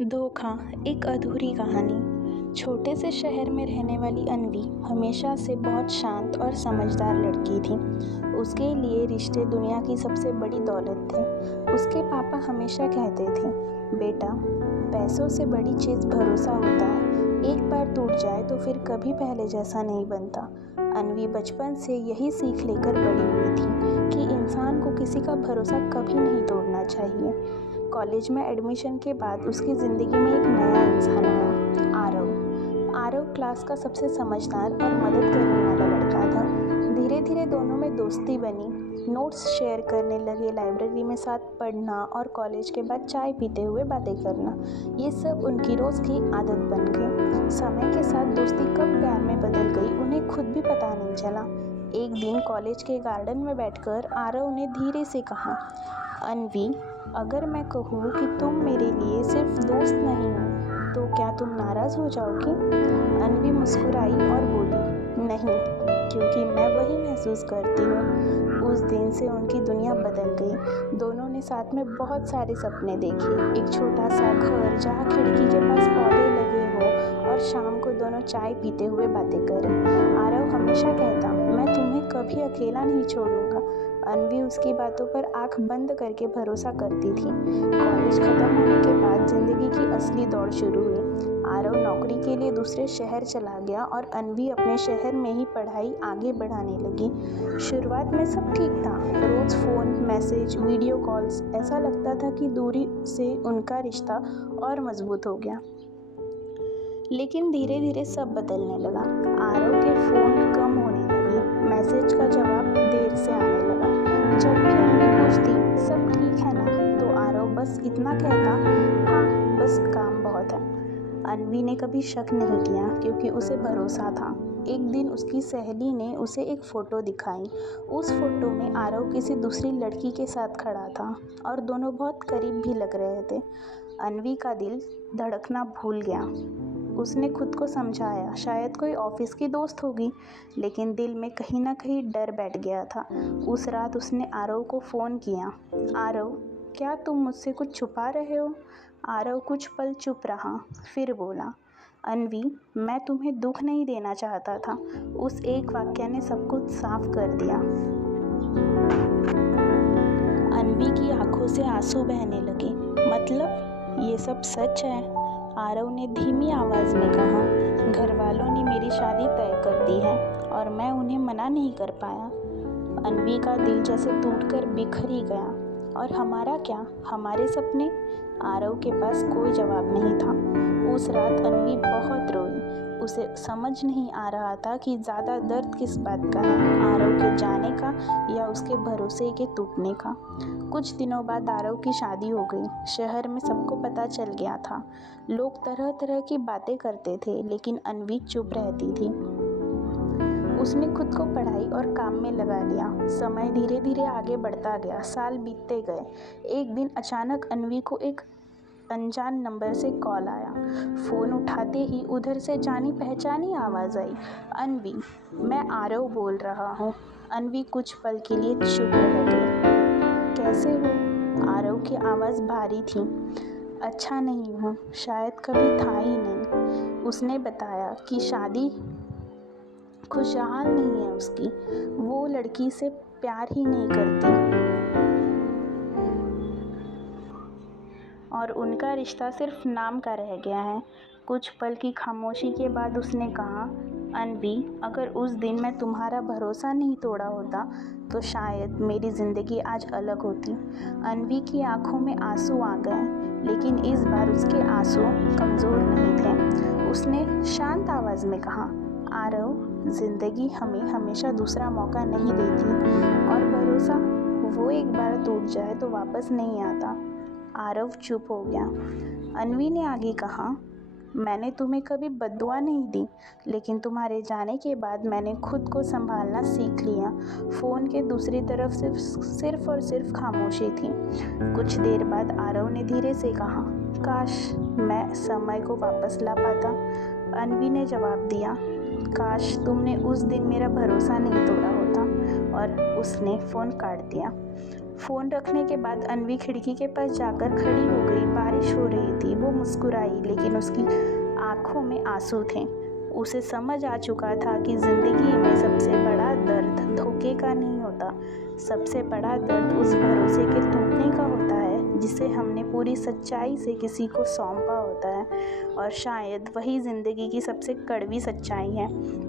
धोखा एक अधूरी कहानी। छोटे से शहर में रहने वाली अन्वी हमेशा से बहुत शांत और समझदार लड़की थी। उसके लिए रिश्ते दुनिया की सबसे बड़ी दौलत थे। उसके पापा हमेशा कहते थे, बेटा, पैसों से बड़ी चीज़ भरोसा होता है। एक बार टूट जाए तो फिर कभी पहले जैसा नहीं बनता। अन्वी बचपन से यही सीख लेकर बड़ी हुई थी कि इंसान को किसी का भरोसा कभी नहीं तोड़ना चाहिए। कॉलेज में एडमिशन के बाद उसकी ज़िंदगी में एक नया इंसान आया, आरव। आरव क्लास का सबसे समझदार और मदद करने वाला लड़का था। धीरे धीरे दोनों में दोस्ती बनी, नोट्स शेयर करने लगे, लाइब्रेरी में साथ पढ़ना और कॉलेज के बाद चाय पीते हुए बातें करना, ये सब उनकी रोज़ की आदत बन गई। समय के साथ दोस्ती कब प्यार में बदल गई उन्हें खुद भी पता नहीं चला। एक दिन कॉलेज के गार्डन में बैठकर आरव ने धीरे से कहा, अन्वी, अगर मैं कहूँ कि तुम मेरे लिए सिर्फ दोस्त नहीं हो तो क्या तुम नाराज़ हो जाओगी? अन्वी मुस्कुराई और बोली, नहीं, क्योंकि मैं वही महसूस करती हूँ। उस दिन से उनकी दुनिया बदल गई। दोनों ने साथ में बहुत सारे सपने देखे, एक छोटा सा घर जहाँ खिड़की के पास पौधे लगे हो और शाम को दोनों चाय पीते हुए बातें करें। आरव हमेशा कहता, मैं तुम्हें कभी अकेला नहीं छोड़ूंगा। अन्वी उसकी बातों पर आंख बंद करके भरोसा करती थी। कॉलेज खत्म होने के बाद जिंदगी की असली दौड़ शुरू हुई। आरव नौकरी के लिए दूसरे शहर चला गया और अन्वी अपने शहर में ही पढ़ाई आगे बढ़ाने लगी। शुरुआत में सब ठीक था, रोज़ फ़ोन, मैसेज, वीडियो कॉल्स, ऐसा लगता था कि दूरी से उनका रिश्ता और मजबूत हो गया। लेकिन धीरे धीरे सब बदलने लगा। आरव के फ़ोन कम होने लगे, मैसेज का जवाब देर से आने लगा। जब भी अन्वी पूछती, सब ठीक है ना, तो आरव बस इतना कहता, हाँ, बस काम बहुत है। अन्वी ने कभी शक नहीं किया क्योंकि उसे भरोसा था। एक दिन उसकी सहेली ने उसे एक फ़ोटो दिखाई। उस फोटो में आरव किसी दूसरी लड़की के साथ खड़ा था और दोनों बहुत करीब भी लग रहे थे। अन्वी का दिल धड़कना भूल गया। उसने खुद को समझाया, शायद कोई ऑफिस की दोस्त होगी, लेकिन दिल में कहीं ना कहीं डर बैठ गया था। उस रात उसने आरव को फ़ोन किया, आरव, क्या तुम मुझसे कुछ छुपा रहे हो? आरव कुछ पल चुप रहा, फिर बोला, अन्वी, मैं तुम्हें दुख नहीं देना चाहता था। उस एक वाक्य ने सब कुछ साफ कर दिया। अन्वी की आंखों से आंसू बहने लगे। मतलब ये सब सच है? आरव ने धीमी आवाज़ में कहा, घर वालों ने मेरी शादी तय कर दी है और मैं उन्हें मना नहीं कर पाया। अन्वी का दिल जैसे टूटकर बिखर ही गया। और हमारा क्या, हमारे सपने? आरव के पास कोई जवाब नहीं था। उस रात अन्वी बहुत रोई। उसे समझ नहीं आ रहा था कि ज़्यादा दर्द किस बात का है, आरव के जाने का या उसके भरोसे के टूटने का। कुछ दिनों बाद आरव की शादी हो गई। शहर में सबको पता चल गया था। लोग तरह तरह की बातें करते थे, लेकिन अन्वी चुप रहती थी। उसने खुद को पढ़ाई और काम में लगा लिया। समय धीरे धीरे आगे बढ़ता गया, साल बीतते गए। एक दिन अचानक अन्वी को एक अनजान नंबर से कॉल आया। फ़ोन उठाते ही उधर से जानी पहचानी आवाज़ आई, अन्वी, मैं आरव बोल रहा हूँ। अन्वी कुछ पल के लिए चुप रह गई। कैसे हो? आरव की आवाज़ भारी थी। अच्छा नहीं हूँ, शायद कभी था ही नहीं। उसने बताया कि शादी खुशहाल नहीं है उसकी, वो लड़की से प्यार ही नहीं करती और उनका रिश्ता सिर्फ नाम का रह गया है। कुछ पल की खामोशी के बाद उसने कहा, अन्वी, अगर उस दिन मैं तुम्हारा भरोसा नहीं तोड़ा होता तो शायद मेरी ज़िंदगी आज अलग होती। अन्वी की आंखों में आंसू आ गए, लेकिन इस बार उसके आंसू कमज़ोर नहीं थे। उसने शांत आवाज़ में कहा, आरव, ज़िंदगी हमें हमेशा दूसरा मौका नहीं देती और भरोसा, वो एक बार टूट जाए तो वापस नहीं आता। आरव चुप हो गया। अन्वी ने आगे कहा, मैंने तुम्हें कभी बद्दुआ नहीं दी, लेकिन तुम्हारे जाने के बाद मैंने खुद को संभालना सीख लिया। फ़ोन के दूसरी तरफ सिर्फ और सिर्फ खामोशी थी। कुछ देर बाद आरव ने धीरे से कहा, काश मैं समय को वापस ला पाता। अन्वी ने जवाब दिया, काश तुमने उस दिन मेरा भरोसा नहीं तोड़ा होता। और उसने फ़ोन काट दिया। फ़ोन रखने के बाद अन्वी खिड़की के पास जाकर खड़ी हो गई। बारिश हो रही थी। वो मुस्कुराई, लेकिन उसकी आंखों में आंसू थे। उसे समझ आ चुका था कि ज़िंदगी में सबसे बड़ा दर्द धोखे का नहीं होता। सबसे बड़ा दर्द उस भरोसे के टूटने का होता है जिसे हमने पूरी सच्चाई से किसी को सौंपा होता है। और शायद वही ज़िंदगी की सबसे कड़वी सच्चाई है।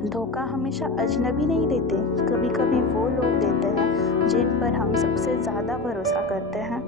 धोखा हमेशा अजनबी नहीं देते, कभी कभी वो लोग देते हैं जिन पर हम सबसे ज़्यादा भरोसा करते हैं।